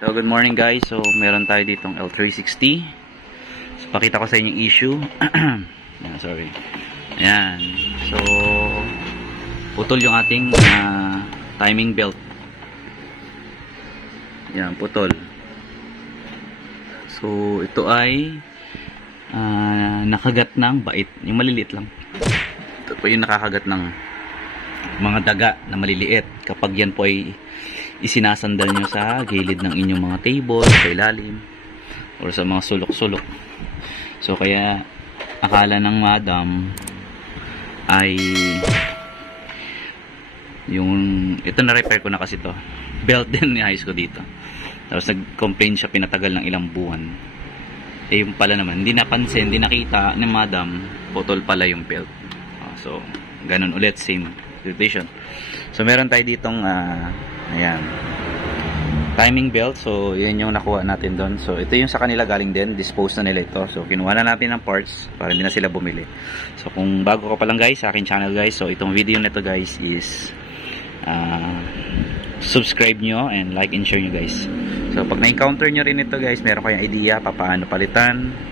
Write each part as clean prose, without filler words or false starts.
So good morning guys. So meron tayo ditong L360. So pakita ko sa inyo yung issue. Sorry. Ayan. So putol yung ating timing belt. Ayan, putol. So ito ay nakagat ng bait. Yung maliliit lang. Ito po yung nakakagat ng mga daga na maliliit. Kapag yan po ay isinasandal nyo sa gilid ng inyong mga table, sa ilalim, or sa mga sulok-sulok. So, kaya, akala ng madam ay ito na-repair ko na kasi to. Belt din ni ayos ko dito. Tapos, nag-complain siya, pinatagal ng ilang buwan. Eh, yung pala naman, hindi napansin, hindi nakita ng madam, putol pala yung belt. So, ganun ulit, same situation. So, meron tayo ditong ayan, timing belt. So yan yung nakuha natin doon. So ito yung sa kanila galing din, dispose na nila ito. So kinuha na natin ng parts para hindi na sila bumili. So kung bago ka pa lang guys sa akin channel guys, so itong video na ito guys is subscribe nyo and like and share nyo guys. So pag na-encounter nyo rin ito guys, meron kayong idea paano palitan.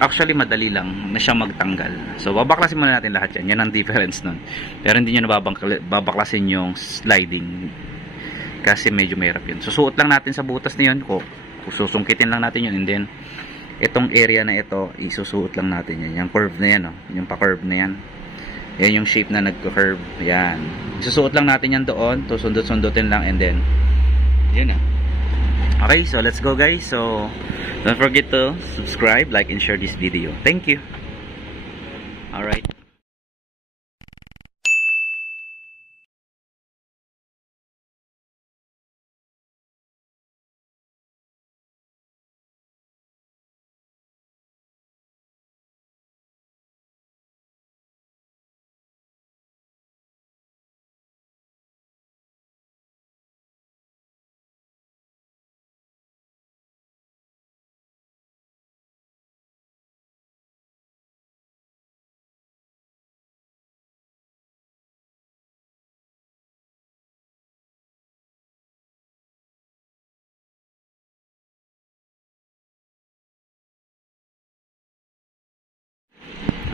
Actually madali lang na siya magtanggal. So babaklasin muna natin lahat yan. Yan ang difference nun. Pero hindi nyo babaklasin yung sliding kasi medyo mahirap yun. Susuot lang natin sa butas na yun. Susungkitin lang natin yun. And then itong area na ito isusuot lang natin yan. Yung curve na yan, yung pa-curve na yan. Yan yung shape na nagka-curve. Yan. Isusuot lang natin yan doon. Sundot-sundutin lang and then yun na. Okay, so let's go guys. So don't forget to subscribe, like, and share this video. Thank you. Alright.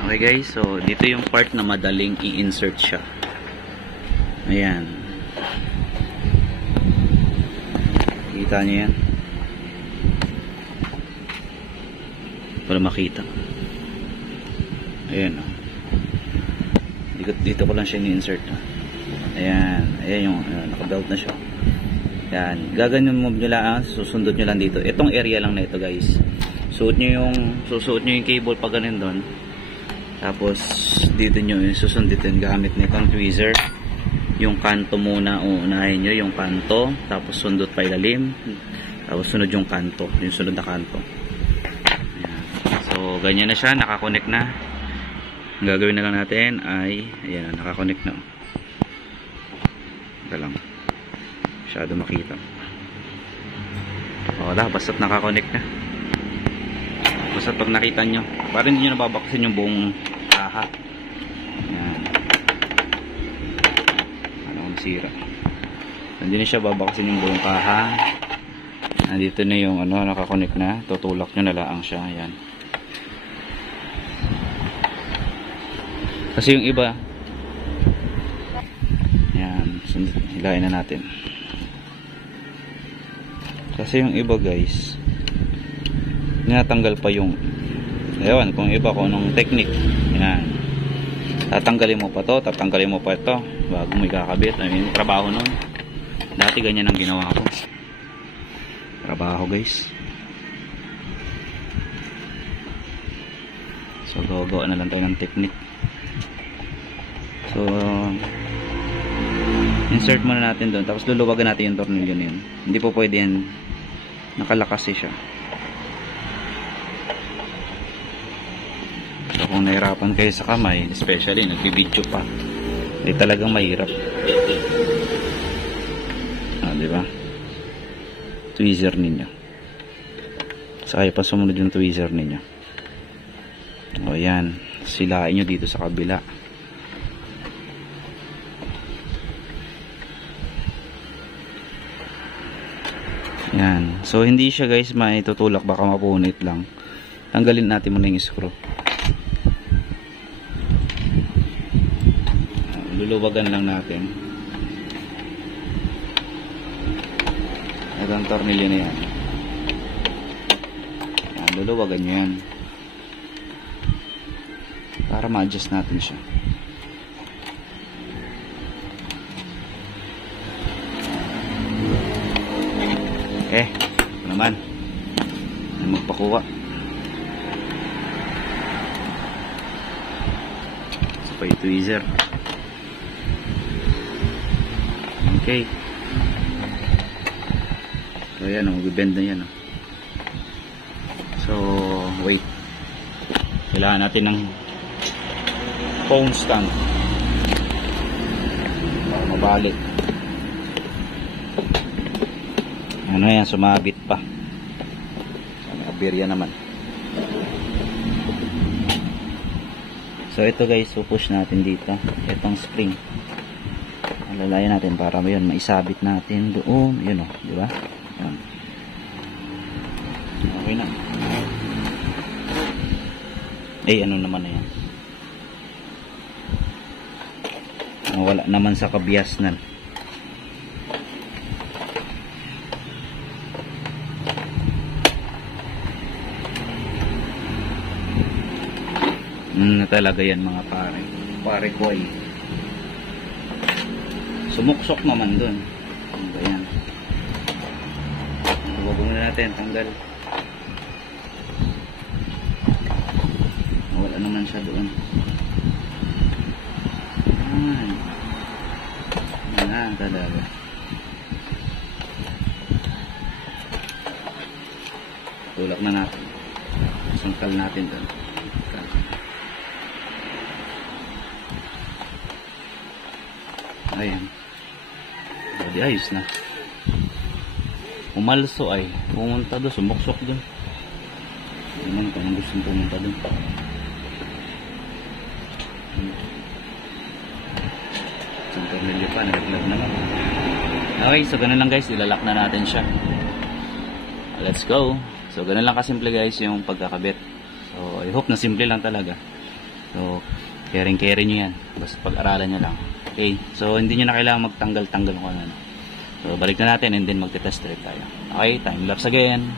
Okay guys, so dito yung part na madaling i-insert siya. Ayan. Kita niyo yan? Para makita. Ayan. Dito ko lang siya ni-insert. Ayan. Ayan yung nakabelt na siya. Ayan. Gaganyan mo nyo lang, susundot nyo lang dito. Itong area lang na ito guys. Susuot nyo yung cable pa ganun doon. Tapos dito nyo susunditin gamit nitong tweezer. Yung kanto muna, uunahin nyo yung kanto, tapos sundot pa ilalim, tapos sunod yung kanto, yung sunod na kanto. Ayan. So ganyan na siya, nakakonect na. Ang gagawin na lang natin ay ayan, nakakonect na. Ito lang, masyado makita. Wala, basta't nakakonect na. Basta pag nakita nyo, parang hindi nyo nababaksin yung buong kaha. Ayan. Ano kung sira. Hindi na siya babaksin yung buong kaha. Nandito na yung nakakonect na. Tutulak nyo na lang siya. Ayan. Kasi yung iba, ayan, hilain na natin. Kasi yung iba guys, natanggal pa yung ewan kung iba ko nung technique. Yan, tatanggalin mo pa to, tatanggalin mo pa ito bago mo ikakabit. I mean, trabaho nun. Dati ganyan ang ginawa ko, trabaho guys. So gagawa na lang tayo ng technique. So insert muna natin doon, tapos luluwagan natin yung tornilyo na yun. Hindi po pwede yan nakalakas siya. Kung nahirapan kayo sa kamay, especially nagbibidyo pa, eh talagang mahirap. Diba? Tweezer ninyo. Saka pa sumunod yung tweezer ninyo. O yan, silain nyo dito sa kabila. Yan. So, hindi siya guys maitutulak. Baka mapunit lang. Tanggalin natin muna yung screw. Luluwagan lang natin. Ito ang tornilyo na yan. Yan, luluwagan nyo yan. Para ma-adjust natin siya. Ito naman. Magpakuha. Spy tweezer. Okay. So, ayan, mag-bend na yan. So, wait. Kailangan natin ng phone stand para mabalik. Ano yan, sumabit pa. So, may aberya naman. So, ito guys, push natin dito. Itong spring. Lalayan natin para yun, maisabit natin doon. Yun o, di ba? Yan. Okay na. Ano naman na yan? Wala naman sa kabiasnan. Na talaga yan mga pare. Pare ko ay sumuksok naman dun. Ano ba yan? Huwag muna natin, tanggal. Wala naman siya doon. Yan talaga. Tulak na natin. Sangkal natin doon. Ayan. Jadi ayos na. Umalso ay. Pumunta doon. Sumuksok doon. Naman kung gusto pumunta doon. Sangkal nilyo pa. Naglag naman. Okay. So ganun lang guys. Ilalak na natin siya. Let's go. So ganun lang kasimple guys yung pagkakabit. So I hope na simple lang talaga. So caring nyo yan. Basta pag-aralan nyo lang. Okay, so hindi nyo na kailangan magtanggal-tanggal kung ano. So balik na natin and then magte-test drive tayo. Okay, time lapse again.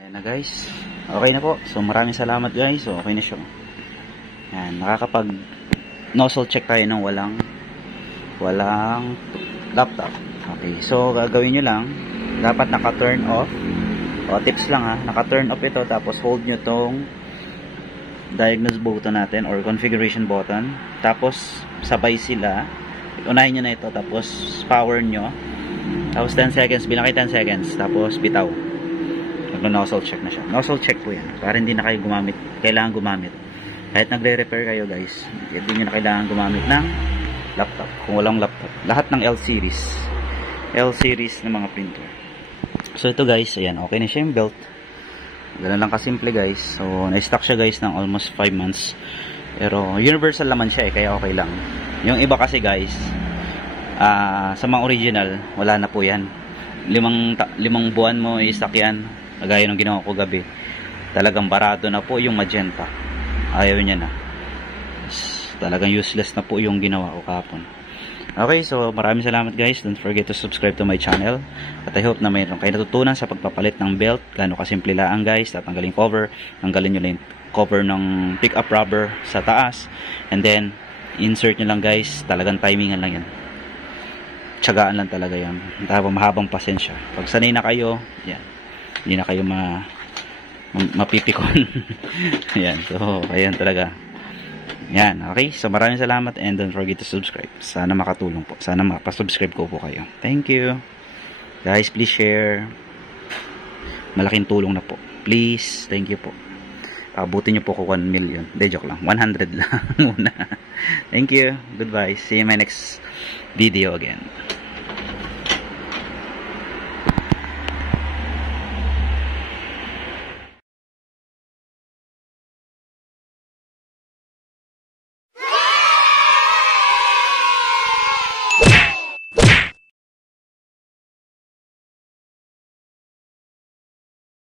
Ayan na guys. Okay na po. So maraming salamat guys. So okay na siya. Ayan, nakakapag nozzle check tayo ng walang laptop. Okay. So gagawin nyo lang, dapat naka-turn off. O tips lang ha, naka-turn off ito tapos hold nyo tong diagnose button natin or configuration button. Tapos sabay sila. Unahin nyo na ito tapos power nyo. Tapos 10 seconds, bilang kayo 10 seconds. Tapos bitaw. Nag-nozzle check na siya. Nozzle check po yan. Para hindi na kayo gumamit. Kailangan gumamit. Kahit nagre-repair kayo guys, hindi nyo na kailangan gumamit ng laptop. Kung walang laptop. Lahat ng L series. L series ng mga printer. So ito guys, ayan, okay na siya yung belt. Ganun lang kasimple guys. So na-stock siya guys ng almost 5 months. Pero universal naman siya kaya okay lang. Yung iba kasi guys, sa mga original, wala na po yan. Limang buwan mo i-stock yan. Kagaya ng ginawa ko gabi. Talagang barado na po yung magenta. Ayaw niya na. Talagang useless na po yung ginawa ko kapon. Okay, so maraming salamat guys. Don't forget to subscribe to my channel. At I hope na mayroon kayo natutunan sa pagpapalit ng belt. Gano'ng kasimple lang guys. Tatanggalin cover. Tanggalin nyo lang cover ng pick-up rubber sa taas. And then, insert nyo lang guys. Talagang timingan lang yan. Tiyagaan lang talaga yan. Tapos mahabang pasensya. Pag sanay na kayo, yan. Hindi na kayo mapipikon. Yan. So, ayan talaga. Yan, okay? So, maraming salamat and don't forget to subscribe. Sana makatulong po. Sana mapasubscribe ko po kayo. Thank you. Guys, please share. Malaking tulong na po. Please, thank you po. Abutin nyo po ko 1 million. Hindi, joke lang. 100 lang muna. Thank you. Goodbye. See you in my next video again.